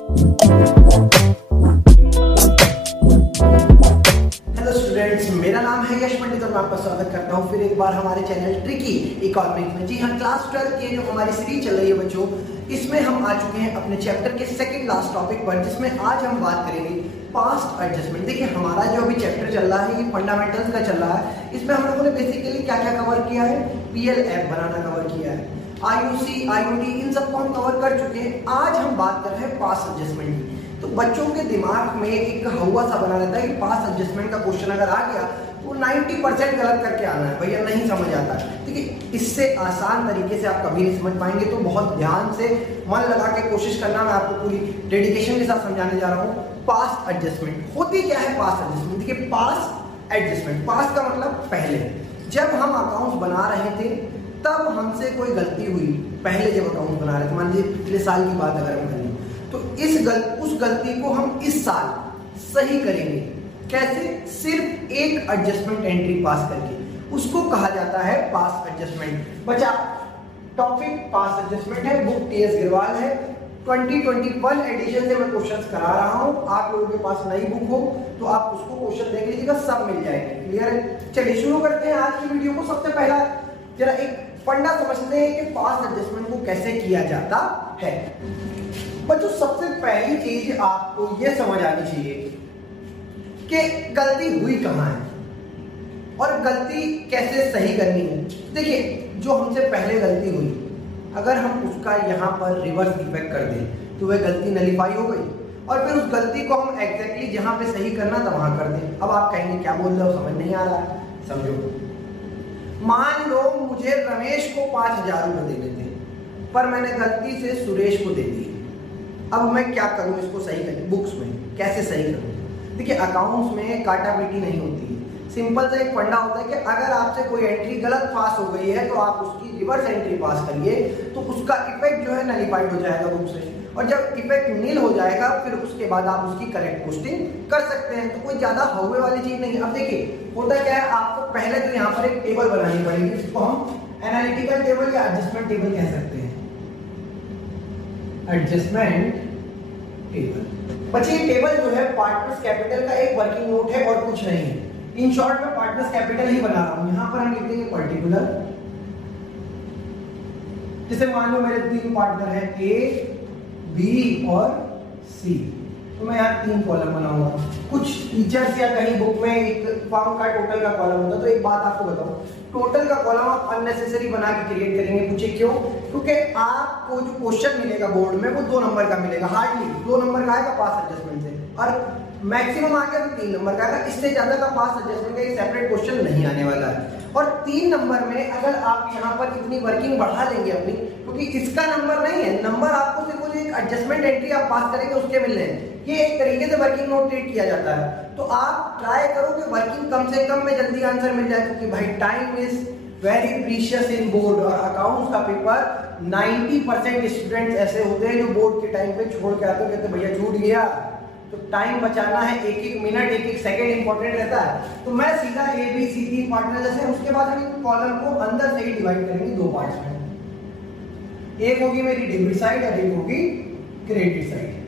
Hello students, मेरा नाम है यश पंडित और मैं आपका स्वागत करता हूं फिर एक बार हमारे चैनल ट्रिकी इकोनॉमिक्स में। जी हाँ, क्लास 12 की जो हमारी सीरीज चल रही है बच्चों, इसमें हम आ चुके हैं अपने चैप्टर के सेकंड लास्ट टॉपिक पर, जिसमें आज हम बात करेंगे पास्ट एडजस्टमेंट। देखिए, हमारा जो अभी चैप्टर चल रहा है ये फंडामेंटल्स का चल रहा है। इसमें हम लोगों ने बेसिकली क्या क्या कवर किया है, पीएलएफ बनाना कवर किया है, आईयूसी, आईओडी, इन सबको हम कवर कर चुके हैं। आज हम बात कर रहे हैं पास्ट एडजस्टमेंट की। तो बच्चों के दिमाग में एक हवा सा बना रहता है कि पास्ट एडजस्टमेंट का क्वेश्चन अगर आ गया तो 90% गलत करके आना है, भैया नहीं समझ आता है। देखिए, इससे आसान तरीके से आप कभी नहीं समझ पाएंगे, तो बहुत ध्यान से मन लगा के कोशिश करना। मैं आपको पूरी डेडिकेशन के साथ समझाने जा रहा हूँ। पास्ट एडजस्टमेंट होती क्या है? पास्ट एडजस्टमेंट, देखिए पास्ट एडजस्टमेंट, पास्ट का मतलब पहले, जब हम अकाउंट्स बना रहे थे तब हमसे कोई गलती हुई, पहले जब अकाउंट बना रहे थे, मान लीजिए पिछले साल की बात अगर हम करें, तो उस गलती को हम इस साल सही करेंगे। कैसे? सिर्फ एक एडजस्टमेंट एंट्री पास करके, उसको कहा जाता है पास्ट एडजस्टमेंट। बच्चा, टॉपिक पास्ट एडजस्टमेंट है, बुक टीएस गिरवाल है, 2021 एडिशन से मैं क्वेश्चंस करा रहा हूं। आप लोगों के पास नई बुक हो तो आप उसको क्वेश्चन देख लीजिएगा, सब मिल जाएंगे। क्लियर है? चलिए शुरू करते हैं आज की वीडियो को। सबसे पहला जरा एक फंडा समझते हैं कि पास्ट एडजस्टमेंट को कैसे किया जाता है। बच्चों, सबसे पहली चीज आपको यह समझ आनी चाहिए कि गलती हुई कहां है और गलती कैसे सही करनी है। देखिए, जो हमसे पहले गलती हुई, अगर हम उसका यहां पर रिवर्स इफेक्ट कर दें तो वह गलती नलीफाई हो गई, और फिर उस गलती को हम एग्जैक्टली जहां पे सही करना था वहां कर दें। अब आप कहेंगे क्या बोल रहे हो, समझ नहीं आ रहा। समझो, मान लो मुझे रमेश को 5000 रुपए देने थे, पर मैंने गलती से सुरेश को दे दिए। अब मैं क्या करूं इसको सही करके? बुक्स में कैसे सही करूं? देखिए, अकाउंट्स में काटा पीटी नहीं होती है। सिंपल सा एक फंडा होता है कि अगर आपसे कोई एंट्री गलत पास हो गई है तो आप उसकी रिवर्स एंट्री पास करिए, तो उसका इफेक्ट जो है नलीफाइड हो जाएगा बुक से, और जब इफेक्ट नील हो जाएगा फिर उसके बाद आप उसकी करेक्ट पोस्टिंग कर सकते हैं। तो कोई ज्यादा हवे वाली चीज नहीं। अब देखिए, होता क्या है, आपको पहले तो यहाँ पर एक टेबल बनानी पड़ेगी, जिसको हम एनालिटिकल टेबल या एडजस्टमेंट टेबल कह सकते हैं। Adjustment table. बच्चे, ये टेबल जो है पार्टनर्स कैपिटल का एक वर्किंग नोट है और कुछ नहीं है। इन शॉर्ट में पार्टनर्स कैपिटल ही बना रहा हूं। यहां पर हम लिख देंगे पर्टिकुलर। जैसे मान लो मेरे 3 पार्टनर हैं, ए, बी और सी, तो मैं यहाँ 3 कॉलम बनाऊंगा। कुछ टीचर्स या कहीं बुक में एक फॉर्म का टोटल का कॉलम होता है, तो एक बात आपको बताऊं, टोटल का कॉलम आप अननेसेसरी बना के क्रिएट करेंगे। पूछे क्यों? क्योंकि आपको जो क्वेश्चन मिलेगा बोर्ड में वो 2 नंबर का मिलेगा, हार्डली 2 नंबर का आएगा पास एडजस्टमेंट से, और मैक्सिमम आ गया तो 3 नंबर का आएगा। इससे ज्यादा का पास एडजस्टमेंट का एक सेपरेट क्वेश्चन नहीं आने वाला है। और 3 नंबर में अगर आप यहाँ पर इतनी वर्किंग बढ़ा लेंगे अपनी, क्योंकि इसका नंबर नहीं है, नंबर आपको सिर्फ वो एक एडजस्टमेंट एंट्री आप पास करेंगे उसके मिल रहे हैं। ये एक तरीके से वर्किंग नोट ट्रीट किया जाता है। तो आप ट्राई करो कि वर्किंग कम से कम में जल्दी आंसर मिल जाए, क्योंकि भाई time is very precious in board. और अकाउंट्स का पेपर 90% स्टूडेंट्स ऐसे होते हैं जो बोर्ड के टाइम पे छोड़ के आते हैं, कहते भैया छूट गया। तो टाइम बचाना है, एक एक मिनट, एक एक सेकंड इंपॉर्टेंट रहता है। तो मैं सीधा ए बी सी 3 पार्टनर जैसे, उसके बाद हम कॉलम को अंदर से ही डिवाइड करेंगे 2 पार्ट्स में। एक होगी मेरी डेबिट साइड और एक होगी क्रेडिट साइड।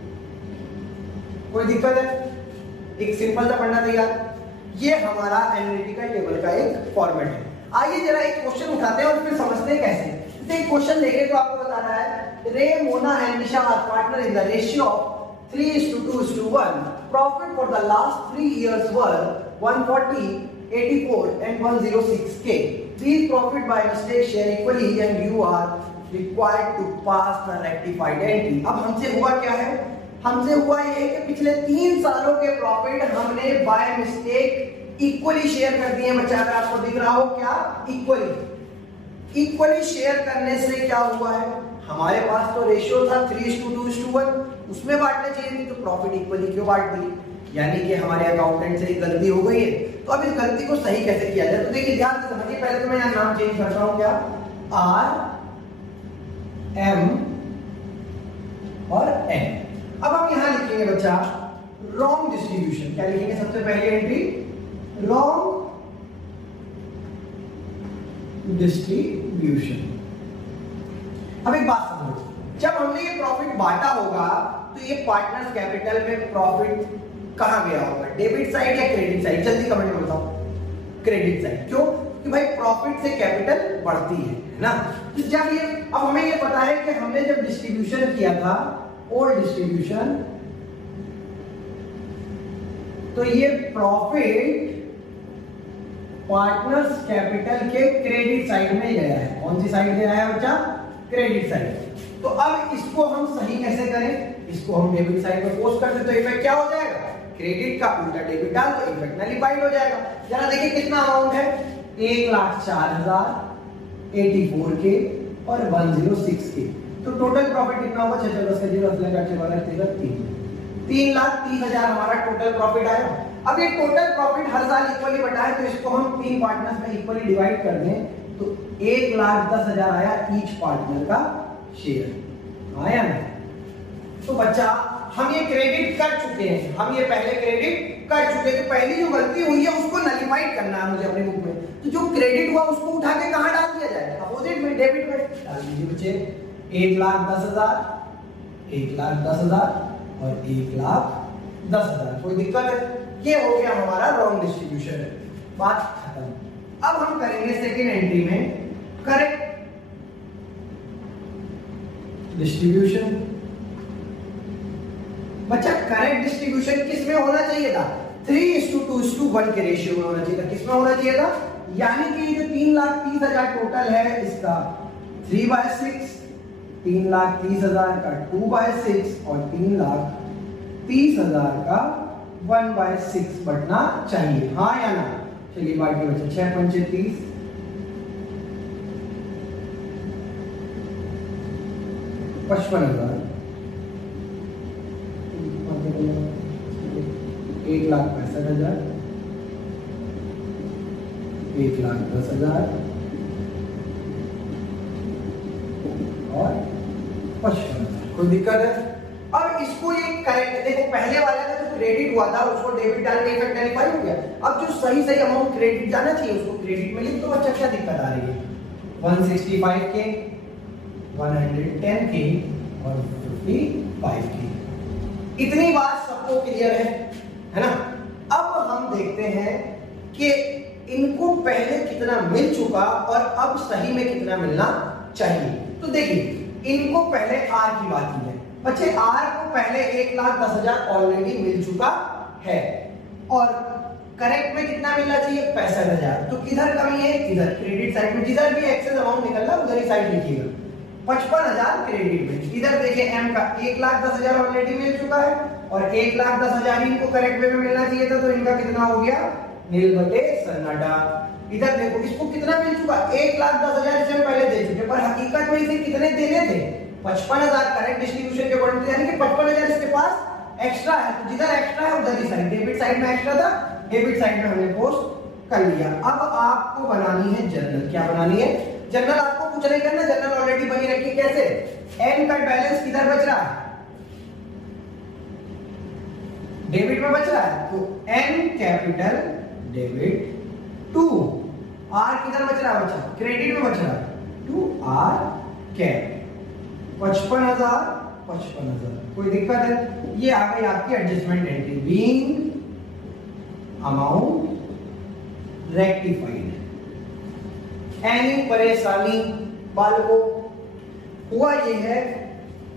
कोई दिक्कत है? एक सिंपल सा पढ़ना तैयार। ये हमारा एनालिटिकल टेबल का एक फॉर्मेट है। आइए जरा एक क्वेश्चन उठाते हैं और फिर समझते हैं कैसे। एक क्वेश्चन देखें तो आपको बताना है, Ray, Mona and Nisha are partner in the ratio of 3:2:1. Profit for the last 3 years were 140, 84 and 106K. These profit by mistake share equally and you are required to pass the rectified entry. अब हमसे हुआ क्या है? हमसे हुआ ये कि पिछले 3 सालों के प्रॉफिट हमने बाय मिस्टेक इक्वली शेयर कर दिए। बच्चा, अगर आपको दिख रहा हो क्या, इक्वली शेयर करने से क्या हुआ है, हमारे पास तो रेशियो था 3:2:1, उसमें बांटना चाहिए थी, तो प्रॉफिट इक्वली क्यों बांट दी? यानी कि हमारे अकाउंटेंट से एक गलती हो गई है। तो अब इस गलती को सही कैसे किया जाए? तो देखिए, ध्यान से समझिए। पहले तो मैं यहाँ नाम चेंज करता हूँ, क्या, आर, एम और एन। अब हम यहाँ लिखेंगे बच्चा रॉन्ग डिस्ट्रीब्यूशन। क्या लिखेंगे? सबसे पहली एंट्री रॉन्ग डिस्ट्रीब्यूशन। अब एक बात समझो, जब हमने ये प्रॉफिट बांटा होगा तो ये पार्टनर्स कैपिटल में प्रॉफिट कहां गया होगा, डेबिट साइड या क्रेडिट साइड? जल्दी कमेंट में बताओ। Credit side. क्यों? कि भाई प्रॉफिट से कैपिटल बढ़ती है ना। तो जब ये, अब हमें ये पता है कि हमने जब डिस्ट्रीब्यूशन किया था, ओल्ड डिस्ट्रीब्यूशन, तो ये प्रॉफिट पार्टनर्स कैपिटल के क्रेडिट साइड में गया है। कौन सी साइड गया है बच्चा? Credit side. तो अब इसको हम सही कैसे करें? इसको हम डेबिट साइड में पोस्ट कर दें तो इफेक्ट क्या हो जाएगा? क्रेडिट का उल्टा डेबिट डाल तो इफेक्ट नलिफाइड हो जाएगा। जरा देखिए कितना अमाउंट है, 1,04,084 के और 106 के। तो टोटल प्रॉफिट कितना होगा? 6 10 का 0 3,30,000 हमारा टोटल प्रॉफिट आया। अब ये टोटल प्रॉफिट हर साल इक्वली बटा है, तो इसको हम 3 पार्टनर्स में इक्वली डिवाइड कर दें तो 1,10,000 आया ईच पार्टनर का शेयर आया ना। तो बच्चा हम ये क्रेडिट कर चुके हैं, हम ये पहले क्रेडिट कर चुके हैं, तो पहली जो गलती हुई है उसको नलिफाइड करना है मुझे अपने बुक में। तो जो क्रेडिट हुआ उसको उठा के कहां डाल दिया जाए? अपोजिट में, डेबिट में डाल दीजिए बच्चे। 1,10,000, 1,10,000 और 1,10,000। कोई दिक्कत है? ये हो गया हमारा रॉन्ग डिस्ट्रीब्यूशन, बात खत्म। अब हम करेंगे सेकेंड एंट्री में करेक्ट डिस्ट्रीब्यूशन। बच्चा करेक्ट डिस्ट्रीब्यूशन किस में होना चाहिए था? 3:2:1 के रेशियो में होना चाहिए था। किस में होना चाहिए था? यानी कि जो 3,30,000 टोटल है इसका 3/6, 3,30,000 का 2/6 और 3,30,000 का 1/6 बढ़ना चाहिए, हाँ या ना? चलिए बाकी बच्चा 6 पंचे 30, 55,000, 1,65,000, 1,10,000 और 55,000। कोई दिक्कत है? अब इसको ये करेक्ट देखो, पहले वाले का जो क्रेडिट हुआ था उसको डेबिट डाल के इफेक्ट नलिफाई हो गया। अब जो सही सही अमाउंट क्रेडिट जाना चाहिए उसको क्रेडिट में लिख दो। बच्चा क्या दिक्कत आ रही है? 165 के, 110 के और 55 के। इतनी बात सबको क्लियर है ना? अब हम देखते हैं कि इनको पहले कितना मिल चुका और अब सही में कितना मिलना चाहिए। तो देखिए इनको पहले आर की बात की है बच्चे, आर को पहले 1,10,000 ऑलरेडी मिल चुका है और करेक्ट में कितना मिलना चाहिए? 65,000। तो किधर कमी है? इधर क्रेडिट साइड में, जिधर भी एक्सेस अमाउंट निकल रहा है उधर ही साइड लिखिएगा। 55,000 क्रेडिट में। इधर देखिए एम का 1,10,000 ऑलरेडी मिल चुका है और 1,10,000 इनको करेक्ट वे में मिलना चाहिए था, तो इनका कितना हो गया? नील बटे सन्नाटा। इधर देखो इसको कितना मिल चुका? 1,10,000 इसे पहले दे चुके, पर हकीकत में इसे कितने देने थे? 55,000 करेक्ट डिस्ट्रीब्यूशन के अकॉर्डिंग, यानी कि 55,000 इसके पास एक्स्ट्रा है। तो जिधर एक्स्ट्रा है उधर ही साइड, डेबिट साइड में एक्स्ट्रा था, डेबिट साइड में हमने पोस्ट कर लिया। अब आपको बनानी है जर्नल। क्या बनानी है? जर्नल। आपको कुछ नहीं करना, जर्नल ऑलरेडी बनी रखी। कैसे? एन का बैलेंस किधर बच रहा है? डेबिट में बच रहा है, तो N capital debit to R किधर बच रहा है बच्चा? क्रेडिट में बच रहा है, टू आर कैप 55,000, 55,000। कोई दिक्कत है? ये आ गई आपकी adjustment entry, being amount rectified. Any परेशानी बालकों? हुआ ये है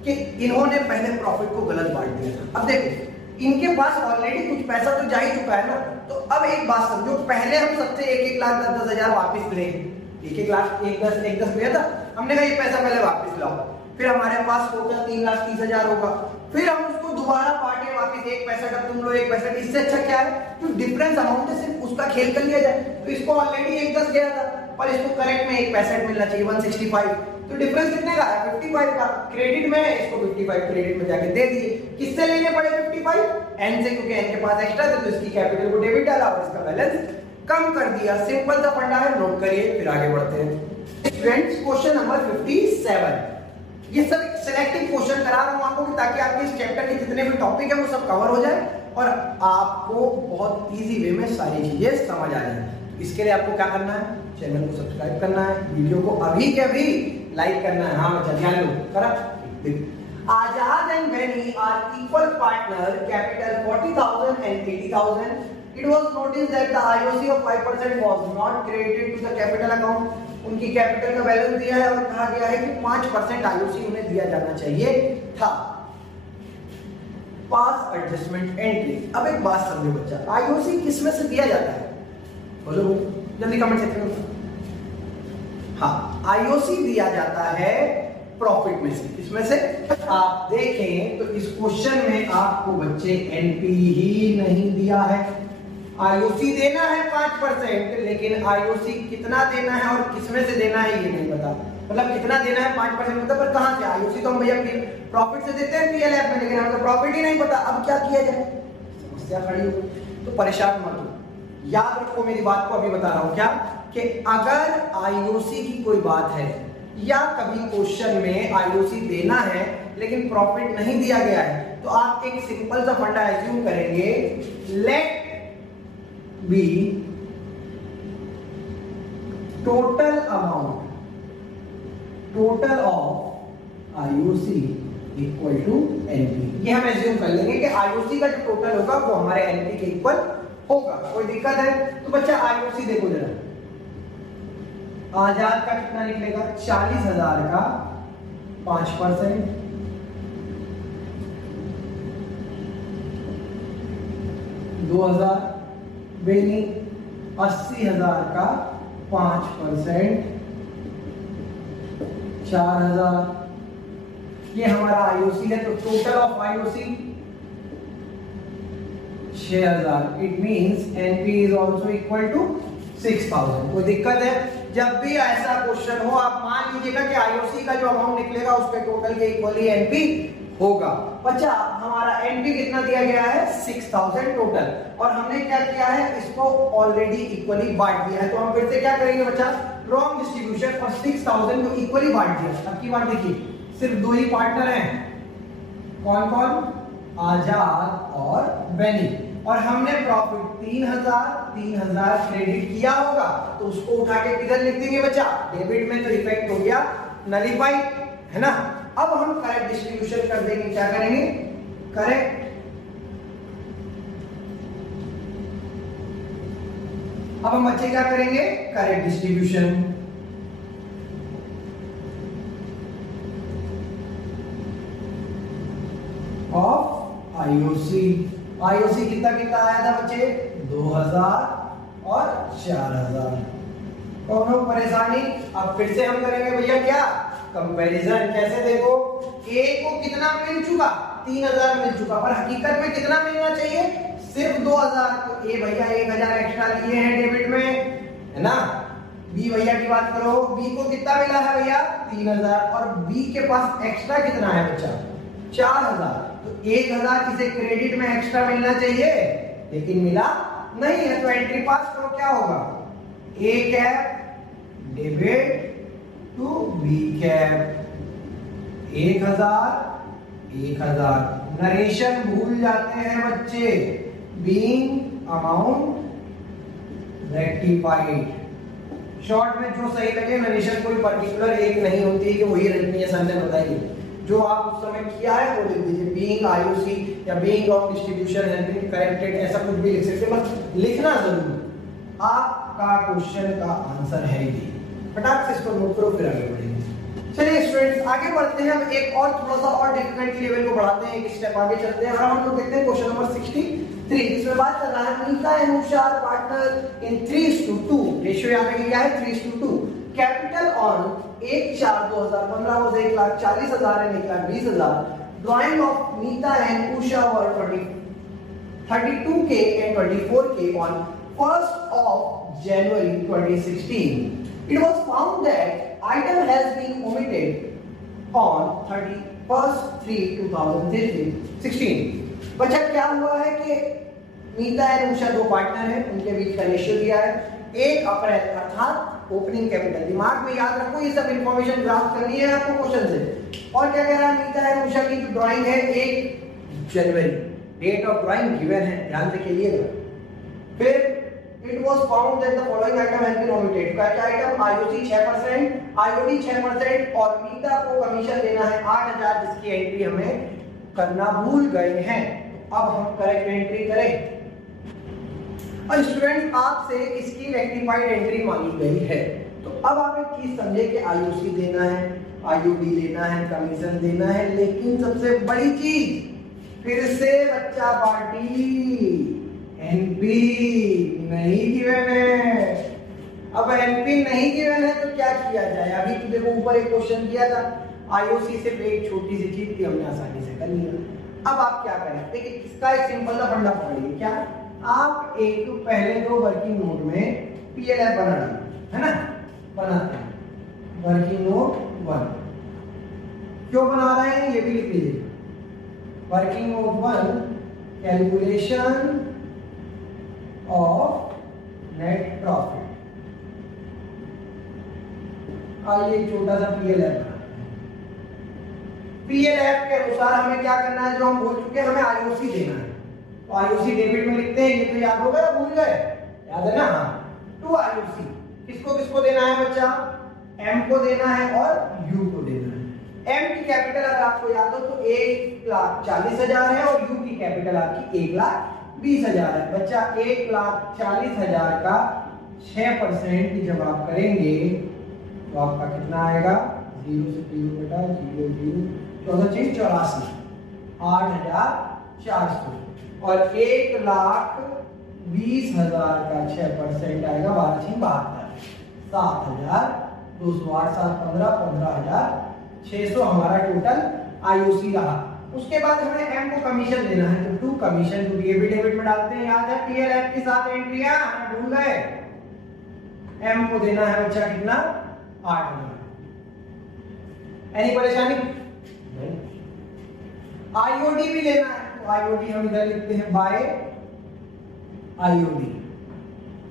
कि इन्होंने पहले प्रॉफिट को गलत बांट दिया था। अब देखो इनके पास ऑलरेडी कुछ पैसा तो जा ही चुका है ना, तो अब एक बात समझो, पहले हम सबसे 1,10,000 वापस करेंगे। 1,10,000 लिया था हमने कहा ये पैसा पहले वापस लाओ, फिर हमारे पास टोटल 3,30,000 होगा, फिर हम उसको दोबारा बांटे वापस, 1 पैसा का तुम लो 1 पैसा। इससे अच्छा क्या है? जो डिफरेंस अमाउंट है सिर्फ उसका खेल कर लिया जाए। तो इसको ऑलरेडी 1,10 गया था पर इसको करेक्ट में 1 मिलना चाहिए, 165। तो डिफरेंस कितने का है? 55 का। क्रेडिट में इसको 55 क्रेडिट में जाके दे दिए। किससे लेने पड़े 55? एन से, क्योंकि एन के पास एक्स्ट्रा था तो इसकी कैपिटल को डेबिट डाला और इसका बैलेंस कम कर दिया। सिंपल सा फंडा है, नोट करिए फिर आगे बढ़ते हैं। Students question number 57। ये सब सिलेक्टिव क्वेश्चन करा रहा हूं आपको ताकि आपके इस चैप्टर के जितने भी टॉपिक है वो सब कवर हो जाए और आपको बहुत इजी वे में सारी चीजें समझ आ जाए। इसके लिए आपको क्या करना है? चैनल को सब्सक्राइब करना है, वीडियो को अभी के अभी लाइक करना है। हाँ बच्चा ध्यान दो, करा। Azad and Benny are equal partner, capital 40,000 and 80,000. It was noticed that the IOC of 5% was not credited to the capital account. उनकी कैपिटल का बैलेंस दिया है और कहा गया है कि 5% IOC उन्हें दिया जाना चाहिए था। पास एडजस्टमेंट एंट्री। अब एक बात समझो बच्चा, IOC किस में से दिया जाता है? बोलो जल्दी कमेंट सेक्शन में। हाँ, IOC दिया जाता है प्रॉफिट में से। किसमें से? आप देखें तो इस क्वेश्चन में आपको बच्चे एनपी ही नहीं दिया है। आईओसी देना है 5%, लेकिन आईओसी कितना देना है और किसमें से देना है ये नहीं पता। मतलब कितना देना है 5% मतलब, पर कहां से? आईओसी तो हम भैया प्रॉफिट से देते हैं पीएल ऐप में, लेकिन हमें तो प्रॉफिट ही नहीं पता। अब क्या किया जाए? समस्या खड़ी हो। तो परेशान मत हो, याद रखो मेरी बात को। अभी बता रहा हूं क्या कि अगर आईओसी की कोई बात है या कभी क्वेश्चन में आईओसी देना है लेकिन प्रॉफिट नहीं दिया गया है, तो आप एक सिंपल सा फंडा एज्यूम करेंगे, let be total amount, total of IOC equal to NP. ये हम एज्यूम कर लेंगे कि आईओसी का जो टोटल होगा वो हमारे एनपी के इक्वल होगा। कोई दिक्कत है? तो बच्चा आईओसी देखो जरा, आजाद का कितना निकलेगा? 40,000 का 5%, 2,000। बेनी 80,000 का 5%, 4,000। ये हमारा आईओसी है। तो total of IOC 6,000। It means NP is also equal to 6,000। कोई दिक्कत है? जब भी ऐसा क्वेश्चन हो आप मान लीजिएगा कि आईओसी का जो अमाउंट निकलेगा उसके टोटल के इक्वली एनपी होगा। बच्चा हमारा एनपी कितना दिया गया है? 6,000 टोटल, और हमने क्या किया है? इसको ऑलरेडी इक्वली बांट दिया है। तो हम फिर से क्या करेंगे बच्चा? रॉन्ग डिस्ट्रीब्यूशन, और 6,000 को इक्वली बांट दिया। अब की बात देखिए, सिर्फ दो ही पार्टनर हैं। कौन कौन? आजाद और बेनी। और हमने प्रॉफिट 3,000 क्रेडिट किया होगा, तो उसको उठा के किधर लिख देंगे बच्चा? डेबिट में। तो इफेक्ट हो गया नलिफाई, है ना। अब हम करेक्ट डिस्ट्रीब्यूशन कर देंगे। क्या करेंगे? करेक्ट। अब हम बच्चे क्या करेंगे? Correct distribution. Of IOC. IOC कितना कितना आया था बच्चे? 2,000 और 4,000। कौन परेशानी? अब फिर से हम करेंगे भैया क्या? कंपैरिजन। कैसे? देखो, ए को कितना मिल चुका? 3,000 मिल चुका, पर हकीकत में कितना मिलना चाहिए? सिर्फ 2,000। तो ए भैया 1,000 एक्स्ट्रा लिए हैं डेबिट में, है ना। बी भैया की बात करो, बी को कितना मिला है भैया? 3,000, और बी के पास एक्स्ट्रा कितना है बच्चा? 4,000। तो 1,000 इसे क्रेडिट में एक्स्ट्रा मिलना चाहिए, लेकिन मिला नहीं है। तो एंट्री पास करो, क्या होगा? A cap debit to B cap. 1,000 narration भूल जाते हैं बच्चे। Being amount rectified. शॉर्ट में जो सही लगे, नरेशन कोई पर्टिकुलर एक नहीं होती कि वही रखनी है। सर ने बताइए, जो आप उस समय किया है वो लिख दीजिए। बीइंग आईओसी या being of distribution has been corrected, ऐसा कुछ भी लिख सकते हैं, बस लिखना जरूर। आपका क्वेश्चन का आंसर है ये। फटाक से इसको नोट करो, फिर आगे बढ़ेंगे। चलिए स्टूडेंट्स, आगे बढ़ते हैं। हम एक और थोड़ा सा और डिफिकल्टी लेवल को बढ़ाते हैं, एक स्टेप आगे चलते हैं, और हम लोग देखते हैं क्वेश्चन नंबर 63, जिसमें बात कर रहा है Mika and Usha are partner in 3:2। Ratio यहाँ पे क्या है? 3:2। Capital on 1/4/2015 was 1,40,000 and 1,20,000. Drawing of Meeta and Usha were 32K and 24K on 1st of January 2016. It was found that item has been omitted on 31/3/2016. बच्चा क्या हुआ है कि मीता and Usha दो पार्टनर हैं, उनके बीच का रेशियो दिया है 1 अप्रैल, अर्थात ओपनिंग कैपिटल। दिमाग में याद रखो, ये सब इंफॉर्मेशन ग्रास्प करनी है आपको क्वेश्चन से। और क्या कह रहा है? मीता एंड उषा की जो ड्राइंग है 1 जनवरी, डेट ऑफ ड्राइंग गिवन है, ध्यान से खेलिएगा। फिर it was found that the following item has been omitted. क्या आइटम? आईओसी 6%, आईओडी 6% और मीता को कमीशन देना है 8000, जिसकी एंट्री हमें करना भूल गए हैं। अब हम करेक्ट एंट्री करें। और स्टूडेंट आपसे इसकी रेक्टिफाइड एंट्री मांगी गई है, तो अब आप एक चीज समझे कि आईओसी देना है, आईओडी लेना है, कमीशन देना है, लेकिन सबसे बड़ी चीज फिर से बच्चा पार्टी एनपी नहीं गिवन है। अब एनपी नहीं गिवन है तो क्या किया जाए? अभी तो देखो ऊपर एक क्वेश्चन किया था, आईओसी से एक छोटी सी चीज थी, हमने आसानी से कर लिया। अब आप क्या करें? देखिए इसका एक सिंपल सा फंडा पकड़िए। क्या आप एक पहले दो वर्किंग नोट में पीएलएफ बना डालिए, है ना? बनाते हैं वर्किंग नोट 1। क्यों बना रहे हैं ये भी लिख लीजिए। Working note 1 calculation of net profit. आइए एक छोटा सा पीएलएफ बनाते हैं। पीएलएफ के अनुसार हमें क्या करना है? जो हम बोल चुके हैं, हमें आईओसी देना है। तो आईओसी डेबिट में लिखते हैं, ये तो याद होगा या भूल गए? याद है ना? हाँ, टू आईओसी किसको किसको देना है बच्चा? एम को देना है और यू को देना है। एम की कैपिटल अगर आपको याद हो तो 1,40,000 है और यू की कैपिटल आपकी 1,20,000 है। बच्चा 1,40,000 का 6% जब आप करेंगे तो आपका कितना आएगा? 0 से 0 बेटा 0 0 14 चीज 84 8,400 और 1,20,000 का 6% आएगा 12,72 7,208 7 15 15,600 हमारा टोटल आईओसी रहा। उसके बाद हमें एम को कमीशन देना है, तो to commission to DAB debit में डालते हैं। याद है पीएलएफ के साथ एंट्रियां हम भूल गए। एम को देना है बच्चा कितना? 8,000। एनी परेशानी? नहीं। आईओडी भी लेना है, तो आईओडी हम इधर लिखते हैं बाय आईओडी।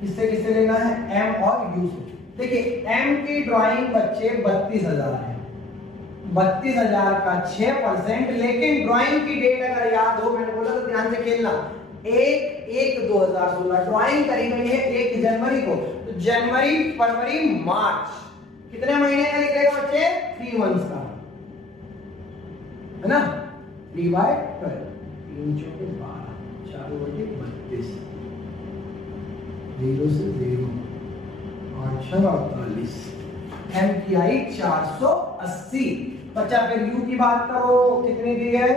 किससे किससे लेना है? एम और यू से। देखिए एम की ड्राइंग बच्चे 32,000 है, 32,000 का 6%। लेकिन ड्राइंग की डेट अगर याद हो, मैंने बोला तो ध्यान से खेलना, 1/1/2016 ड्राइंग करी गई है 1 जनवरी को। तो जनवरी फरवरी मार्च कितने महीने का निकलेगा बच्चे? 3 मंथ्स का, है ना? 3/12 3 चौके 12 4 बटे 32 0 से 0 8 6 48 एम की आई 480। बच्चा फिर यू की बात करो, कितनी दी है?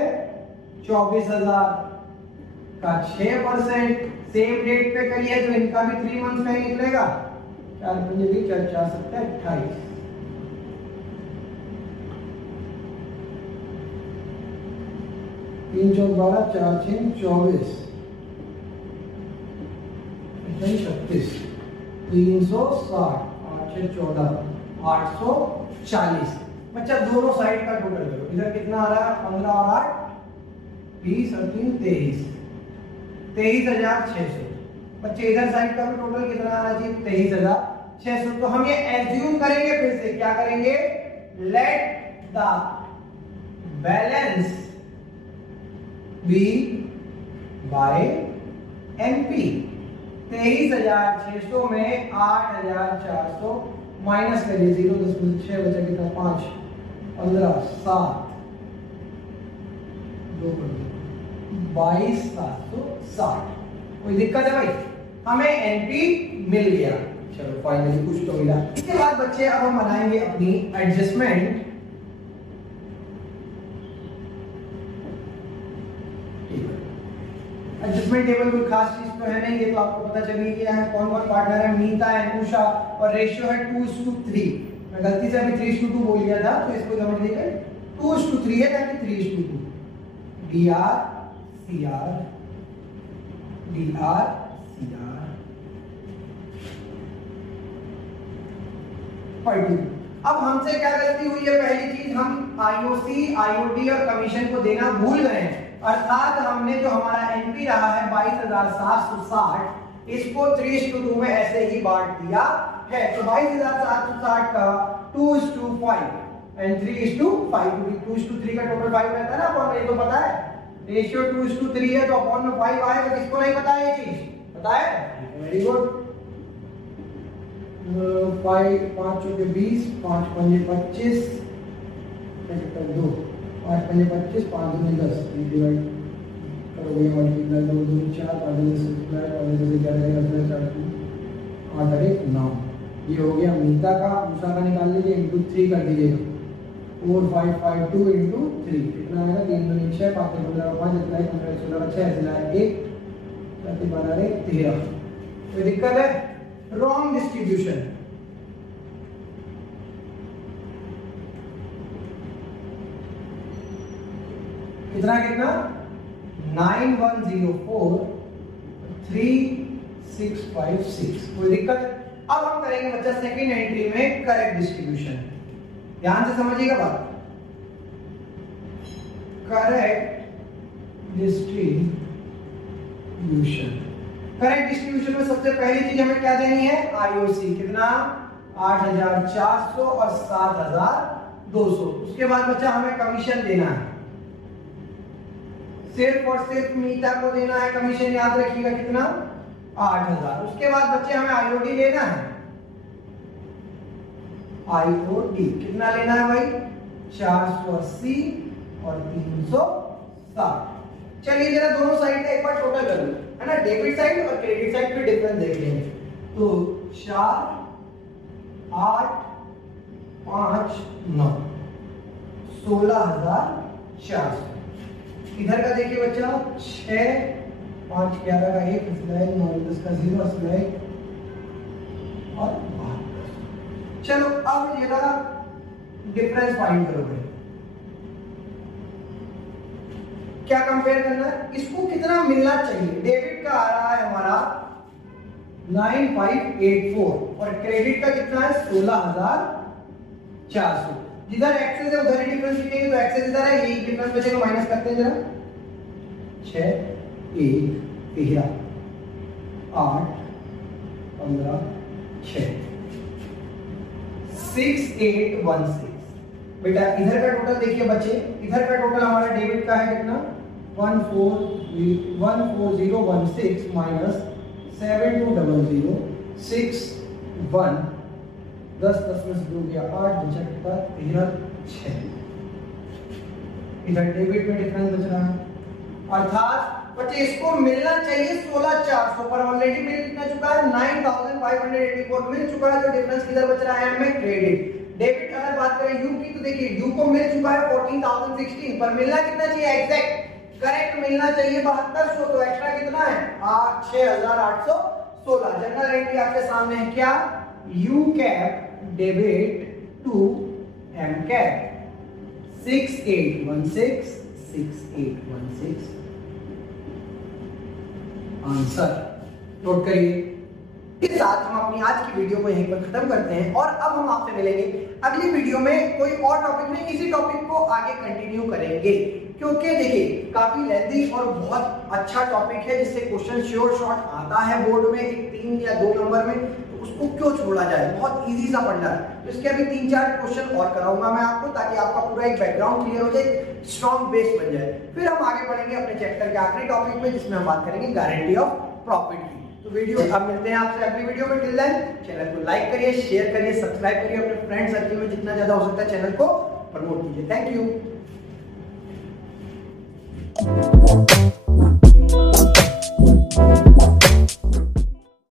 24,000 का 6%। सेम डेट पे करी है तो इनका भी 3 मंथ्स का ही निकलेगा। 4 5 भी 4 4 7 28 3 4 12 4 6 24 36 360 8 6 14 840। बच्चा दोनों साइड का टोटल करो। इधर कितना आ रहा है? 15 और 8 20 और 3 23 23,600। बच्चे इधर साइड का भी टोटल कितना आना चाहिए? 23,600। तो हम ये एज्यूम करेंगे, फिर से क्या करेंगे? Let the balance be by NP. 23,600 में 8,400 माइनस करिए, 0 10 में 6 बचा कितना? 5 15 7 2 22,760। कोई दिक्कत है भाई? हमें एनपी मिल गया। चलो फाइनली कुछ तो मिला। इसके बाद बच्चे अब हम बनाएंगे अपनी एडजस्टमेंट। एडजस्टमेंट टेबल कोई खास चीज तो है नहीं, ये तो आपको पता चल ही गया है। कौन कौन पार्टनर है? मीता है, अनुषा, और रेशियो है 2:3। मैं गलती से अभी 3:2 बोल गया था, तो इसको समझ लीजिए 2:3 है, ताकि 3:2 DR CR DR CR पढ़िए। अब हमसे क्या गलती हुई है? पहली चीज, हम आईओसी आईओडी और कमीशन को देना भूल गए हैं। अर्थात हमने जो हमारा एनपी रहा है 22,760, इसको 3:2 में ऐसे ही बांट दिया है। तो 22,760 का 2:5 एंड 3:5, 2:3 का टोटल 5 रहता है ना अपॉन में, ये तो पता है। रेशियो 2:3 है तो अपॉन में 5 आएगा। किसको नहीं पता है ये चीज? पता है? Very good. 5 चौके 20, 5 पंजे 25, 2 5 पंजे 25, 5 दूनी 10, डिवाइड करो ये मल्टीप्लाई 2 दूनी 4, 5 दूनी 6, 5 दूनी 11, 8 8 9। ये हो गया मीता का, दूसरा का निकाल लीजिए, इंटू 3 कर दीजिएगा। 4 5 5 2 इंटू 3 कितना आएगा? 3 दूनी 6, 5 15 5, 15 16 6, ऐसे लाए 1 13 13। कोई दिक्कत है? Wrong distribution. कितना कितना? 9104 3656। कोई दिक्कत? अब हम करेंगे बच्चा सेकंड एंट्री में करेक्ट डिस्ट्रीब्यूशन। ध्यान से समझिएगा बात। करेक्ट डिस्ट्रीब्यूशन, करेक्ट डिस्ट्रीब्यूशन में सबसे पहली चीज हमें क्या देनी है? आईओसी। कितना? 8400 और 7200। उसके बाद बच्चा हमें कमीशन देना है, सिर्फ और सिर्फ मीता को देना है कमीशन, याद रखिएगा कितना? 8000। उसके बाद बच्चे हमें आईओडी लेना है। आईओडी कितना लेना है भाई? 480 और 360। चलिए जरा दोनों साइड का एक बार टोटल कर लो, है ना, डेबिट साइड और क्रेडिट साइड पे डिफरेंस देख लेंगे। तो 4 8 5 9 16400। इधर का देखिए बच्चा 6 5 11 का 1 इसलिए 9 10 का 0 इसलिए और 12। चलो अब ये ना डिफरेंस फाइंड करोगे। क्या कंपेयर करना है? इसको कितना मिलना चाहिए? डेबिट का आ रहा है हमारा 9584 और क्रेडिट का कितना है? 16400। जिधर एक्सेस है उधर ही डिफरेंस लिखेंगे, तो एक्सेस इधर है, यही डिफरेंस बचेगा, माइनस करते हैं जरा। 6 1 13 8 15 6 6816। बेटा इधर का टोटल देखिए बच्चे, इधर का टोटल हमारा डेबिट का है कितना? 14016 माइनस 720061। 10 10 में से 2 गया 8, बचा कितना? 13 6। इधर डेबिट में डिफरेंस बच रहा है, अर्थात बच्चे इसको मिलना चाहिए 16400 पर ऑलरेडी मिल कितना चुका है? 9584 मिल चुका है। तो डिफरेंस किधर बच रहा है? हमें क्रेडिट। डेबिट अगर बात करें यू की, तो देखिए यू को मिल चुका है 14016 पर मिलना कितना चाहिए? एग्जैक्ट करेक्ट मिलना चाहिए 7200। तो एक्स्ट्रा कितना है? 6816। जनरल एंट्री आपके सामने है क्या? U cap debit to M cap 6816 answer note करिए। इस साथ हम अपनी आज की वीडियो को यहीं पर खत्म करते हैं और अब हम आपसे मिलेंगे अगली वीडियो में कोई और टॉपिक में। इसी टॉपिक को आगे कंटिन्यू करेंगे क्योंकि देखिए काफी लेंथी और बहुत अच्छा टॉपिक है जिससे क्वेश्चन श्योर शॉर्ट आता है बोर्ड में 3 या 2 नंबर में, तो उसको क्यों छोड़ा जाए? बहुत इजी सा फंडा है। तो इसके अभी 3-4 क्वेश्चन और कराऊंगा मैं आपको, ताकि आपका पूरा एक बैकग्राउंड क्लियर हो जाए, स्ट्रॉन्ग बेस बन जाए। फिर हम आगे बढ़ेंगे अपने चैप्टर के आखिरी टॉपिक में जिसमें हम बात करेंगे गारंटी ऑफ प्रॉफिट की। तो वीडियो अब मिलते हैं आपसे अगली वीडियो में। टिल देन चैनल को लाइक करिए, शेयर करिए, सब्सक्राइब करिए, अपने फ्रेंड सर्कल में जितना ज्यादा हो सकता है चैनल को प्रमोट कीजिए। Thank you.